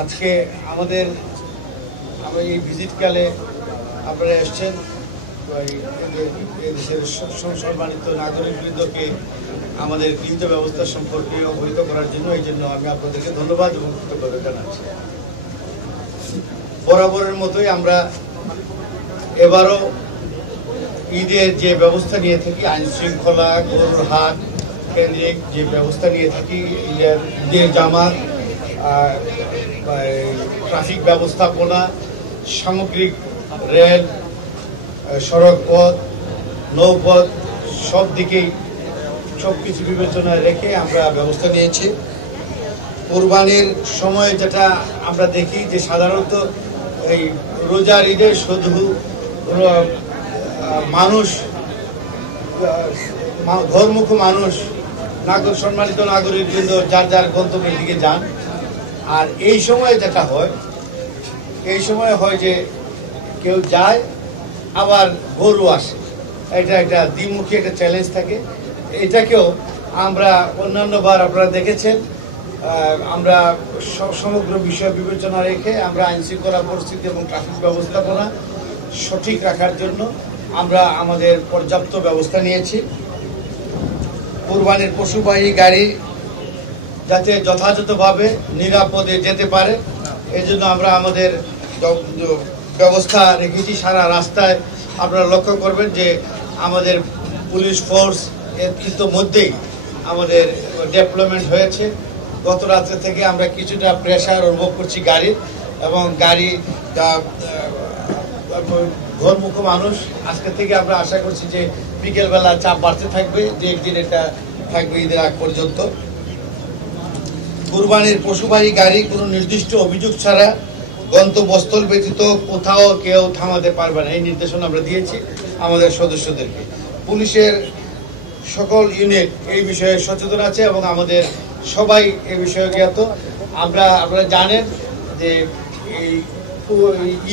আজকে আমাদের এই ভিজিটকালে আপনারা এসছেন দেশের সম্মানিত নাগরিকবৃন্দকে আমাদের গৃহীত ব্যবস্থা সম্পর্কে অবহিত করার জন্য। এই জন্য আমি আপনাদেরকে ধন্যবাদ এবং কৃতজ্ঞতা জানাচ্ছি। বরাবরের মতোই আমরা এবারও ঈদের যে ব্যবস্থা নিয়ে থাকি, আইন শৃঙ্খলা, গরুর হাট কেন্দ্রিক যে ব্যবস্থা নিয়ে থাকি, ঈদের জামাত, ট্রাফিক ব্যবস্থাপনা, সামগ্রিক রেল, সড়ক পথ, নৌপথ সব দিকেই সবকিছু বিবেচনায় রেখে আমরা ব্যবস্থা নিয়েছি। কুরবানির সময় যেটা আমরা দেখি যে সাধারণত এই রোজার ঈদে শুধু মানুষ, ঘরমুখ মানুষ, সম্মানিত নাগরিকবৃন্দ যার যার গন্তব্যের দিকে যান। আর এই সময় যেটা হয়, এই সময় হয় যে কেউ যায় আবার গরু আসে। এটা একটা দ্বিমুখী একটা চ্যালেঞ্জ থাকে। এটাকেও আমরা অন্যান্যবার আপনারা দেখেছেন, আমরা সমগ্র বিষয় বিবেচনা রেখে আমরা আইন শৃঙ্খলা পরিস্থিতি এবং ট্রাফিক ব্যবস্থাপনা সঠিক রাখার জন্য আমরা আমাদের পর্যাপ্ত ব্যবস্থা নিয়েছি। কুরবানির পশুবাহী গাড়ি যাতে যথাযথভাবে নিরাপদে যেতে পারে, এই জন্য আমরা আমাদের ব্যবস্থা রেখেছি। সারা রাস্তায় আপনারা লক্ষ্য করবেন যে আমাদের পুলিশ ফোর্স ইতিমধ্যেই আমাদের ডেভেলপমেন্ট হয়েছে। গত রাত্রে থেকে আমরা কিছুটা প্রেশার অনুভব করছি গাড়ির, এবং গাড়ি ঘরমুখ মানুষ আজকে থেকে আমরা আশা করছি যে বিকেলবেলা চাপ বাড়তে থাকবে, যে একদিন এটা থাকবে ঈদের আগ পর্যন্ত। কুরবানির পশুবাহী গাড়ি কোনো নির্দিষ্ট অভিযোগ ছাড়া গন্তব্যস্থল ব্যতীত কোথাও কেউ থামাতে পারবে না, এই নির্দেশনা আমরা দিয়েছি আমাদের সদস্যদেরকে। পুলিশের সকল ইউনিট এই বিষয়ে সচেতন আছে এবং আমাদের সবাই এই বিষয়ে জ্ঞাত। আপনারা জানেন যে এই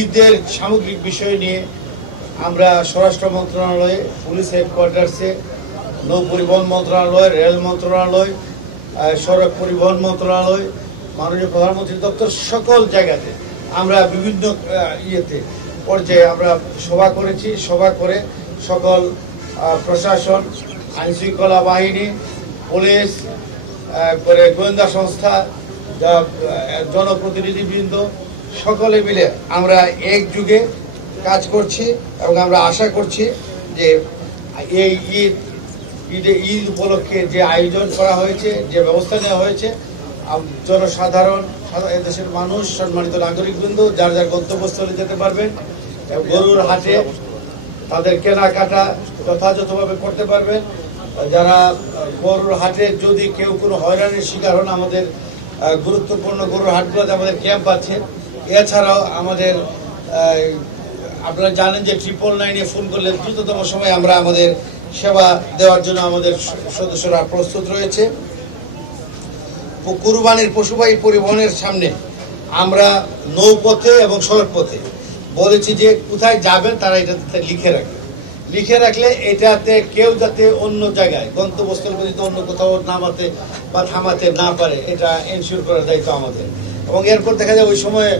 ঈদের সামগ্রিক বিষয় নিয়ে আমরা স্বরাষ্ট্র মন্ত্রণালয়ে, পুলিশ হেডকোয়ার্টার্সে, নৌ পরিবহন মন্ত্রণালয়, রেল মন্ত্রণালয়, সড়ক পরিবহন মন্ত্রণালয়, মাননীয় প্রধানমন্ত্রীর দপ্তর, সকল জায়গাতে আমরা বিভিন্ন পর্যায়ে আমরা সভা করেছি। সভা করে সকল প্রশাসন, আইন শৃঙ্খলা বাহিনী, পুলিশ, করে গোয়েন্দা সংস্থা, জনপ্রতিনিধিবৃন্দ সকলে মিলে আমরা একযোগে কাজ করছি এবং আমরা আশা করছি যে এই ঈদ উপলক্ষে যে আয়োজন করা হয়েছে, যে ব্যবস্থা নেওয়া হয়েছে, জনসাধারণ, দেশের মানুষ, সম্মানিত নাগরিকবৃন্দ যার যার গন্তব্যস্থলে যেতে পারবেন। গরুর হাটে তাদের কেনাকাটা যথাযথভাবে করতে পারবেন। যারা গরুর হাটে যদি কেউ কোনো হয়রানির শিকার হন, আমাদের গুরুত্বপূর্ণ গরুর হাটগুলোতে আমাদের ক্যাম্প আছে। এছাড়াও আমাদের আপনারা জানেন যে 999-এ ফোন করলে দ্রুততম সময় আমরা আমাদের সেবা দেওয়ার জন্য আমাদের সদস্যরা প্রস্তুত রয়েছে। কুরবানির পশুবাহী পরিবহনের সামনে আমরা নৌপথে এবং সড়ক পথে বলেছি যে কোথায় যাবেন তারা এটা লিখে রাখলে এটাতে কেউ যাতে অন্য জায়গায় গন্তব্যস্থল পর্যন্ত অন্য কোথাও নামাতে বা থামাতে না পারে, এটা এনশিওর করার দায়িত্ব আমাদের। এবং এরপর দেখা যায় ওই সময়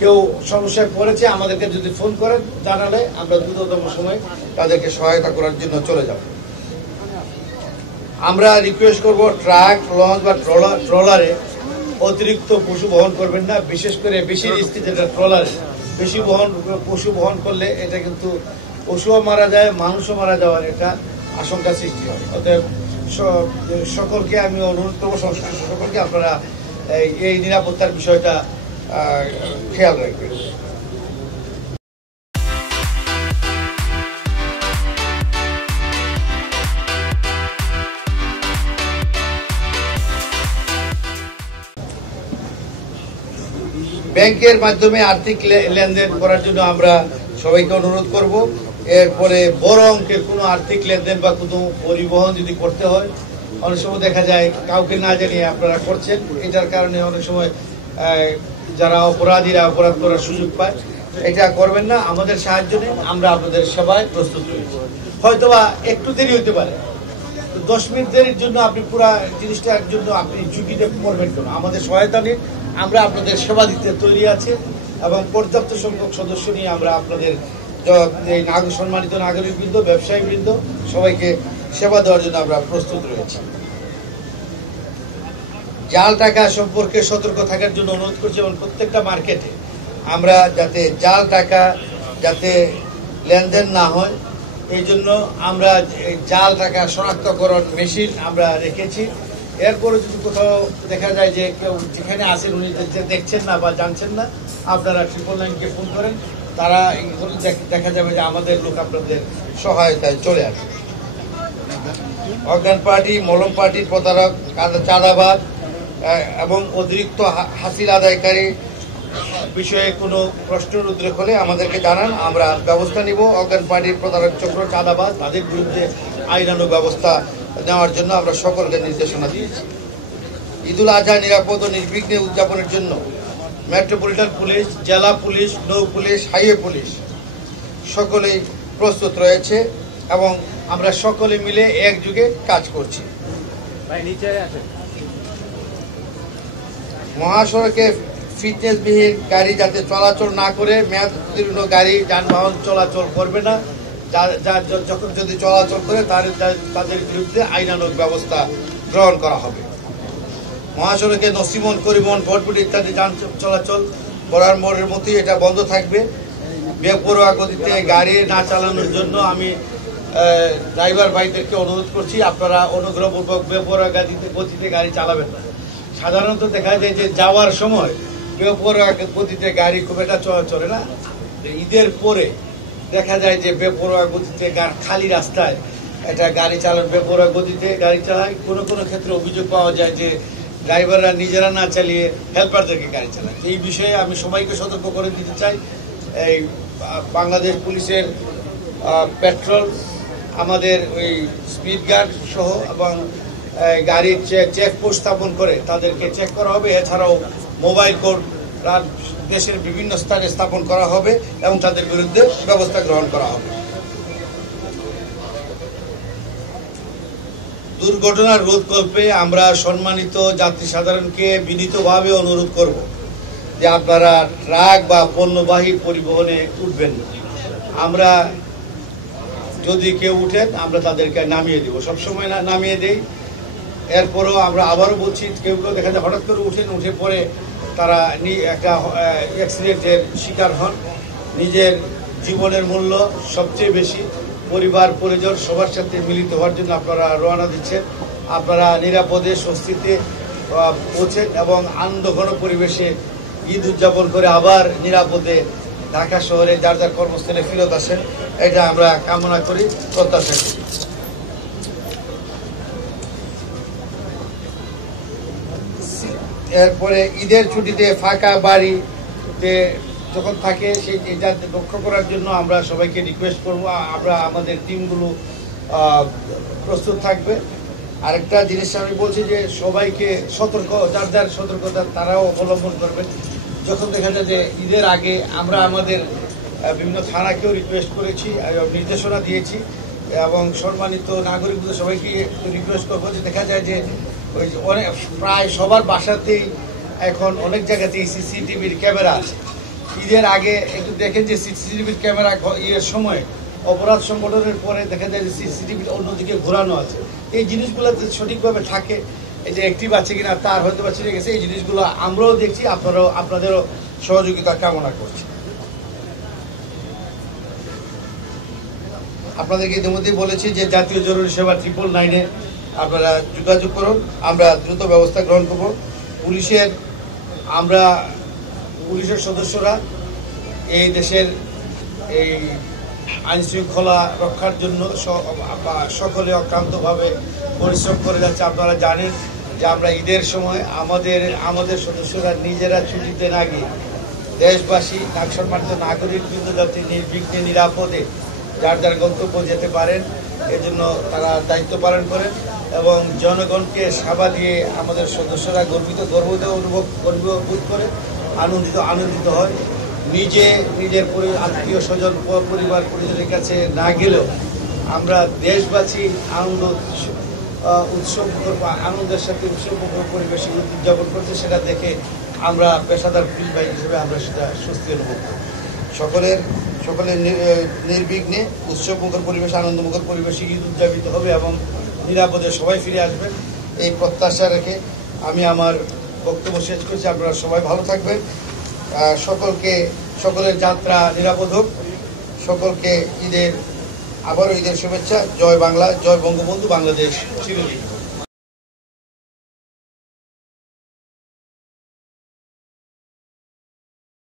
কেউ সমস্যায় পড়েছে, আমাদেরকে যদি ফোন করেন জানালে আমরা দ্রুততম সময় তাদেরকে সহায়তা করার জন্য চলে যাব। আমরা রিকোয়েস্ট করব, ট্রাক, লঞ্চ বা ট্রলারে অতিরিক্ত পশু বহন করবেন না। বিশেষ করে বেশি রিস্কি যেটা ট্রলারে বেশি পশু বহন করলে এটা কিন্তু পশুও মারা যায়, মানুষও মারা যাওয়ার একটা আশঙ্কা সৃষ্টি হয়। অতএব সকলকে আমি অনুরোধ করবো, সংশ্লিষ্ট সকলকে আপনারা এই নিরাপত্তার বিষয়টা খেয়াল রাখবেন। ব্যাংকের মাধ্যমে আর্থিক লেনদেন করার জন্য আমরা সবাইকে অনুরোধ করব। এরপরে বড় অঙ্কের কোনো আর্থিক লেনদেন বা কোনো পরিবহন যদি করতে হয়, অনেক সময় দেখা যায় কাউকে না জানিয়ে আপনারা করছেন, এটার কারণে অনেক সময় যারা অপরাধীরা অপরাধ করার সুযোগ পায়। এটা করবেন না, আমাদের সাহায্য নিন, আমরা আপনাদের সেবায় প্রস্তুত রয়েছি। হয়তোবা একটু দেরি হতে পারে, 10 মিনিট দেরির জন্য আপনি পুরো জিনিসটার জন্য আপনি ঝুঁকিতে পড়বেন কেন? আমাদের সহায়তা নিন, আমরা আপনাদের সেবা দিতে তৈরি আছি এবং পর্যাপ্ত সংখ্যক সদস্য নিয়ে আমরা আপনাদের এই সম্মানিত নাগরিকবৃন্দ, ব্যবসায়ীবৃন্দ সবাইকে সেবা দেওয়ার জন্য আমরা প্রস্তুত রয়েছি। জাল টাকা সম্পর্কে সতর্ক থাকার জন্য অনুরোধ করছি এবং প্রত্যেকটা মার্কেটে আমরা যাতে জাল টাকা যাতে লেনদেন না হয় এই জন্য আমরা জাল টাকা শনাক্তকরণ মেশিন আমরা রেখেছি। এরপরে যদি কোথাও দেখা যায় যে কেউ যেখানে আসেন উনি দেখছেন না বা জানছেন না, আপনারা 999-কে ফোন করেন, তারা দেখা যাবে যে আমাদের লোক আপনাদের সহায়তায় চলে আসে। অজ্ঞান পার্টি, মলম পার্টির প্রতারক, চাঁদাবাজ এবং অতিরিক্ত হাসিল আদায়কারী বিষয়ে কোনো প্রশ্নের উদ্রেক হলে আমাদেরকে জানান, আমরা ব্যবস্থা নিব। অজ্ঞান পার্টির প্রতারক চক্র, চাঁদাবাজ, তাদের বিরুদ্ধে আইনানুগ ব্যবস্থা নেওয়ার জন্য আমরা সকলকে নির্দেশনা দিয়েছি। ঈদুল আজহা নিরাপদ ও নির্বিঘ্নে উদযাপনের জন্য মেট্রোপলিটন পুলিশ, জেলা পুলিশ, নৌ পুলিশ, হাইওয়ে পুলিশ সকলেই প্রস্তুত রয়েছে এবং আমরা সকলে মিলে একযোগে কাজ করছি। মহাসড়কে ফিটনেসবিহীন গাড়ি যাতে চলাচল না করে, মেয়াদ উত্তীর্ণ গাড়ি যানবাহন চলাচল করবে না। যখন যদি চলাচল করে তাদের বিরুদ্ধে আইনানুগ ব্যবস্থা গ্রহণ করা হবে। মহাসড়কে নসিমন, করিমন, ভটভটি ইত্যাদি যান চলাচল বরার মোড়ের মতোই এটা বন্ধ থাকবে। বেপরোয়া গতিতে গাড়ি না চালানোর জন্য আমি ড্রাইভার ভাইদেরকে অনুরোধ করছি, আপনারা অনুগ্রহপূর্বক বেপরোয়া গতিতে গাড়ি চালাবেন না। সাধারণত দেখা যায় যে যাওয়ার সময় বেপরোয়া গতিতে গাড়ি খুব একটা চলে না। ঈদের পরে দেখা যায় যে বেপরোয়া গতিতে খালি রাস্তায় একটা গাড়ি চালান, বেপরোয়া গতিতে গাড়ি চালায়। কোনো কোনো ক্ষেত্রে অভিযোগ পাওয়া যায় যে ড্রাইভাররা নিজেরা না চালিয়ে হেল্পারদেরকে গাড়ি চালায়। এই বিষয়ে আমি সবাইকে সতর্ক করে দিতে চাই। এই বাংলাদেশ পুলিশের পেট্রোল, আমাদের ওই স্পিড গার্ড সহ এবং গাড়ির চেকপোস্ট স্থাপন করে তাদেরকে চেক করা হবে। এছাড়াও মোবাইল কোর্ট দেশের বিভিন্ন স্থানে স্থাপন করা হবে এবং তাদের বিরুদ্ধে ব্যবস্থা গ্রহণ করা হবে। দুর্ঘটনা রোধকল্পে আমরা সম্মানিত যাত্রী সাধারণকে বিনীতভাবে অনুরোধ করব যে আপনারা ট্রাক বা পণ্যবাহী পরিবহনে উঠবেন না। আমরা যদি কেউ উঠেন আমরা তাদেরকে নামিয়ে দেব, সবসময় নামিয়ে দেই। এরপরও আমরা আবারও বলছি, কেউ কেউ দেখা যায় হঠাৎ করে উঠে পরে তারা একটা অ্যাক্সিডেন্টের শিকার হন। নিজের জীবনের মূল্য সবচেয়ে বেশি, পরিবার পরিজন সবার সাথে মিলিত হওয়ার জন্য আপনারা রওনা দিচ্ছেন। আপনারা নিরাপদে স্বস্তিতে পৌঁছেন এবং আনন্দঘন পরিবেশে ঈদ উদযাপন করে আবার নিরাপদে ঢাকা শহরে যার যার কর্মস্থলে ফেরত আসেন, এটা আমরা কামনা করি, প্রত্যাশা করি। এরপরে ঈদের ছুটিতে ফাঁকা বাড়িতে যখন থাকে এটা লক্ষ্য করার জন্য আমরা সবাইকে রিকোয়েস্ট করবো, আমরা আমাদের টিমগুলো প্রস্তুত থাকবে। আরেকটা জিনিস আমি বলছি যে সবাইকে যার যার সতর্কতা তারাও অবলম্বন করবেন। যখন দেখা যায় যে ঈদের আগে আমরা আমাদের বিভিন্ন থানাকেও রিকোয়েস্ট করেছি, নির্দেশনা দিয়েছি এবং সম্মানিত নাগরিকদের সবাইকে রিকোয়েস্ট করবো যে দেখা যায় যে ওই প্রায় সবার বাসাতেই এখন অনেক জায়গাতেই সিসিটিভির ক্যামেরা আছে। ঈদের আগে একটু দেখেন যে সিসিটিভির ক্যামেরা ইয়ের সময় অপরাধ সংগঠনের পরে দেখা যায় যে সিসিটিভি অন্যদিকে ঘোরানো আছে। এই জিনিসগুলো সঠিকভাবে থাকে, এই যে অ্যাক্টিভ আছে কিনা তার হয়তো বা ছিঁড়ে গেছে, এই জিনিসগুলো আমরাও দেখছি, আপনাদেরও সহযোগিতা কামনা করছি। আপনাদেরকে ইতিমধ্যেই বলেছি যে জাতীয় জরুরি সেবা 999-এ আপনারা যোগাযোগ করুন, আমরা দ্রুত ব্যবস্থা গ্রহণ করব। পুলিশের সদস্যরা এই দেশের এই আইন শৃঙ্খলা রক্ষার জন্য সকলে অক্লান্তভাবে পরিশ্রম করে যাচ্ছে। আপনারা জানেন যে আমরা ঈদের সময় আমাদের সদস্যরা নিজেরা ছুটিতে না গিয়ে দেশবাসী সম্মানিত নাগরিকবৃন্দ যাতে নির্বিঘ্নে নিরাপদে যার যার গন্তব্য যেতে পারেন এজন্য তারা দায়িত্ব পালন করেন এবং জনগণকে সেবা দিয়ে আমাদের সদস্যরা গর্বিত বোধ করে আনন্দিত হয়। নিজের আত্মীয় স্বজন পরিবার পরিজনের কাছে না গেলেও আমরা দেশবাসী আনন্দের সাথে উৎসব পরিবেশে উদযাপন করছে, সেটা দেখে আমরা পেশাদার পুলিশ বাহিনী হিসেবে আমরা সেটা স্বস্তি অনুভব করি। সকলের নির্বিঘ্নে উৎসবমুখর পরিবেশ, আনন্দমুখর পরিবেশে ঈদ উদযাপিত হবে এবং নিরাপদে সবাই ফিরে আসবেন এই প্রত্যাশা রেখে আমি আমার বক্তব্য শেষ করছি। আপনারা সবাই ভালো থাকবেন। সকলের যাত্রা নিরাপদ হোক। সকলকে আবারও ঈদের শুভেচ্ছা। জয় বাংলা, জয় বঙ্গবন্ধু, বাংলাদেশ চিরদিন।